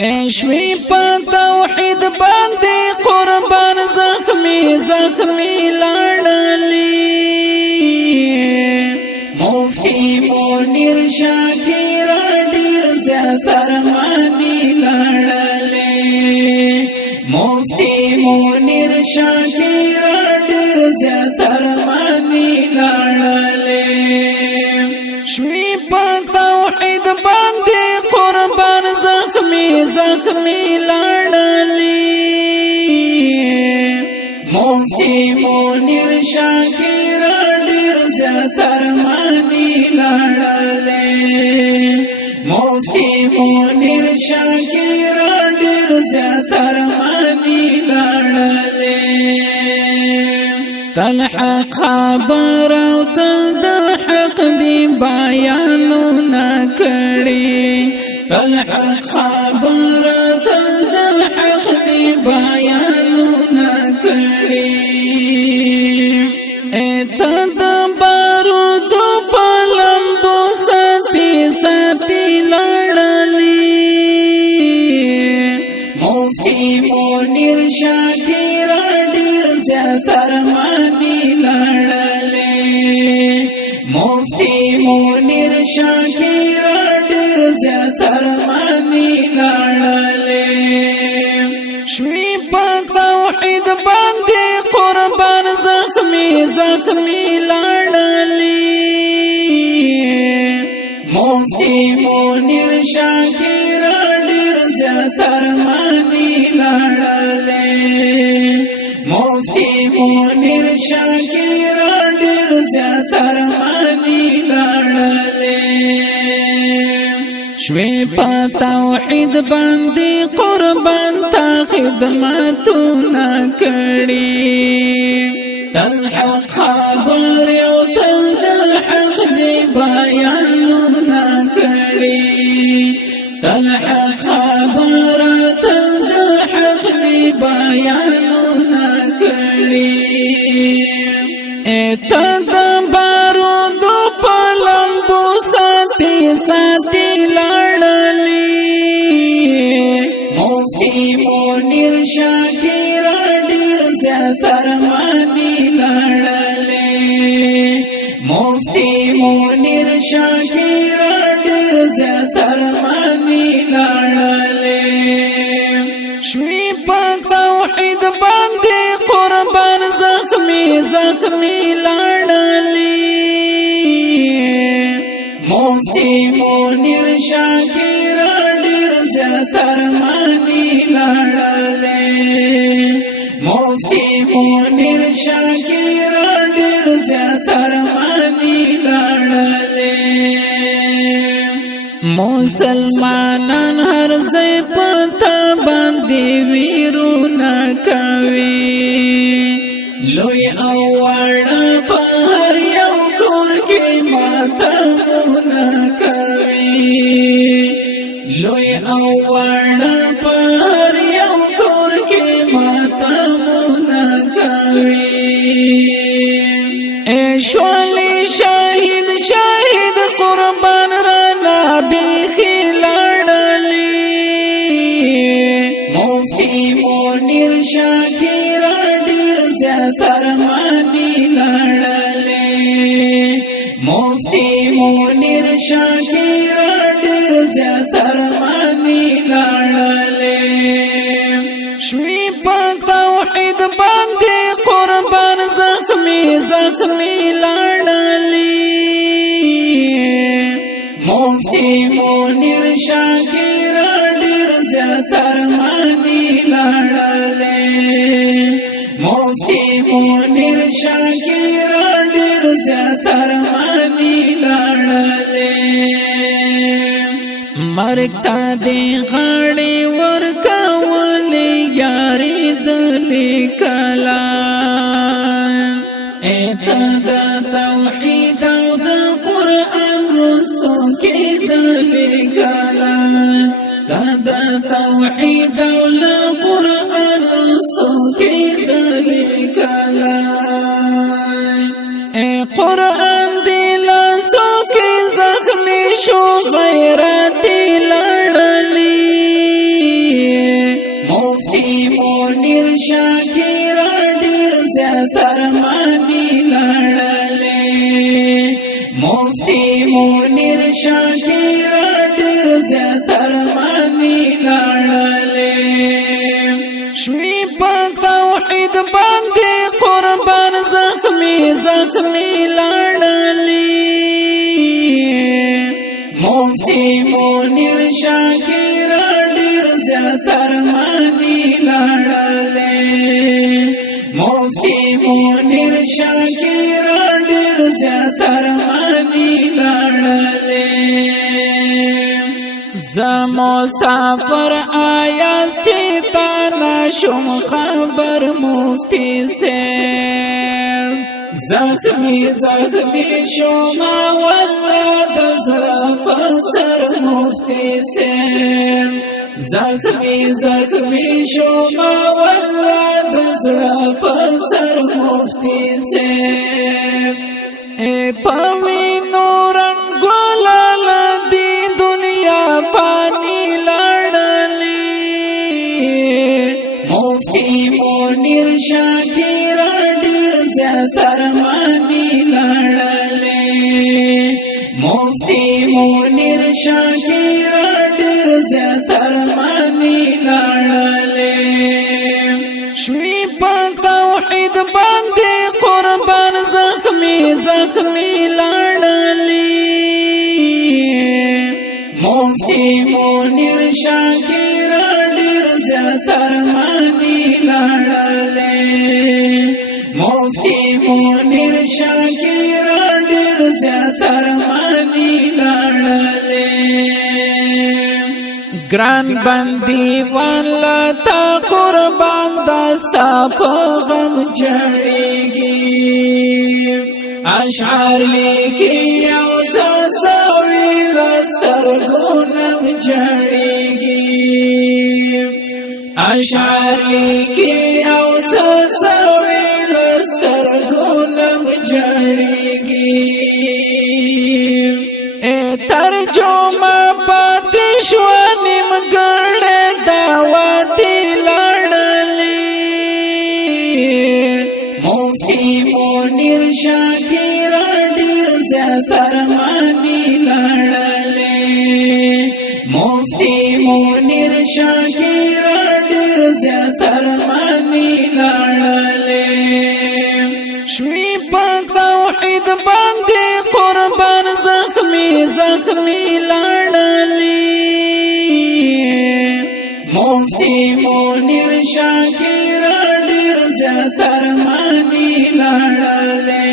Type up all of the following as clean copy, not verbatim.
شوی په توحید باندې قربان زخمی زخمی لاړلی مفتی منیر شاکر ډیر زیات ارمانی لاړلی مفتی منیر شاکر ډیر زیات ارمانی لاړلی شوی په توحید باندې قربان زخمی زخمی لاړلی مفتی منیر شاکر ډیر زیات ارمانی لاړلی مفتی منیر شاکر ډیر زیات ارمانی لاړلی تل حق خبر او تل د حق دی بیانونه کړي تل حق خبر تل د حق دی بیانونه کړي اته د بارود په لمبو ساتي ساتي لاړلی مفتی منیر شاکر ډیر زیات ارمانی لاړلی مفتی منیر شاکر ډیر زیات ارمانی لاړلی شوی په توحید باندې قربان زخمی زخمی لاړلی مفتی منیر شاکر ډیر زیات ارمانی لاړلی مفتی منیر شاکر ډیر زیات ارمانی لاړلی شوی په توحید باندې قربان تا خدمتونه کړي تل حق خبر او تل د حق دی بیانونه کړي تل حق خبر تل د حق دی بیانونه کړي اته د بارود په لمبو ساتي ساتي منیر شاکر ډیر زیات ارمانی لاړلی مفتی منیر شاکر ډیر زیات ارمانی لاړلی شوی په توحید باندې قربان زخمی زخمی لاړلی مفتی منیر شاکر ډیر زیات ارمانی لاړلی مفتی منیر شاکر ډیر زیات ارمانی لاړلی مسلمانان هر ځای پتا باندې ویرونه کوي لوی او وړه په هر یو کور کې ماتمونه کوي لوی او وړه په هر یو کور کې ماتمونه کوي شولی شاهد شاهد قربان رانا بیخی لاړلی مفتی منیر شاکر ډیر زیات ارمانی لاړلی مفتی منیر شاکر ډیر زیات ارمانی لاړلی شوی په توحید باندې قربان زخمی زخمی لاړلی مفتی منیر شاکر ډیر زیات ارمانی لاړلی مفتی منیر شاکر ډیر زیات ارمانی لاړلی مرګ ته دې غاړې ورکولې یارې دلې کلا اته د توحید او د قرآن رستو کې دلې کلا د توحید او د قرآن رستو کې دلې کلا قرآن دې لاسو کې زخمی شو غیرت لړلی مفتی منیر شاکر ډیر زیات ارمانی لاړلې شوی په توحید باندې قربان زخمی لاړلې مفتی منیر شاکر ډیر زیات ارمانی لاړلې مفتی منیر شاکر ډیر زیات ارمانی لاړلې زمو سفر آیاز چې تا نشم خبر مفتی سے زخمی شما والله دزړه پسر مفتی سے زخمی شما والله دزړه پسر مفتی سے پوینو رنگو لالدی دنیا پانی لڑلی مفتی منیر شاکر ډیر زیات ارمانی لڑلی مفتی منیر شاکر ډیر زیات ارمانی لڑلی شوی په توحید باندې قربان زخمی لاړلې مفتی منیر شاکر ډیر زیات ارمانی لاړلې مفتی منیر شاکر ډیر زیات ارمانی لاړلې گران بندی والا تا قربان دستا په غم جړېږي اشعار لیکي او څاڅوي لسترګونم جړېږي اشعار لیکي او څاڅوي لسترګونم جړېږي ترجمه پاتې شو نیمګړې دعوتې لړلې مفتی منیر شاکر ډیر زیات ارمانی لړلې مفتی منیر شاکر ډیر زیات ارمانی لړلې شوی په توحید باندې قربان زخمی لاړلې مفتی منیر شاکر ډیر زیات ارمانی لاړلې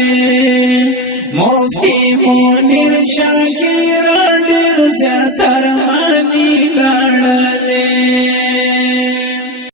مفتی منیر شاکر ډیر زیات ارمانی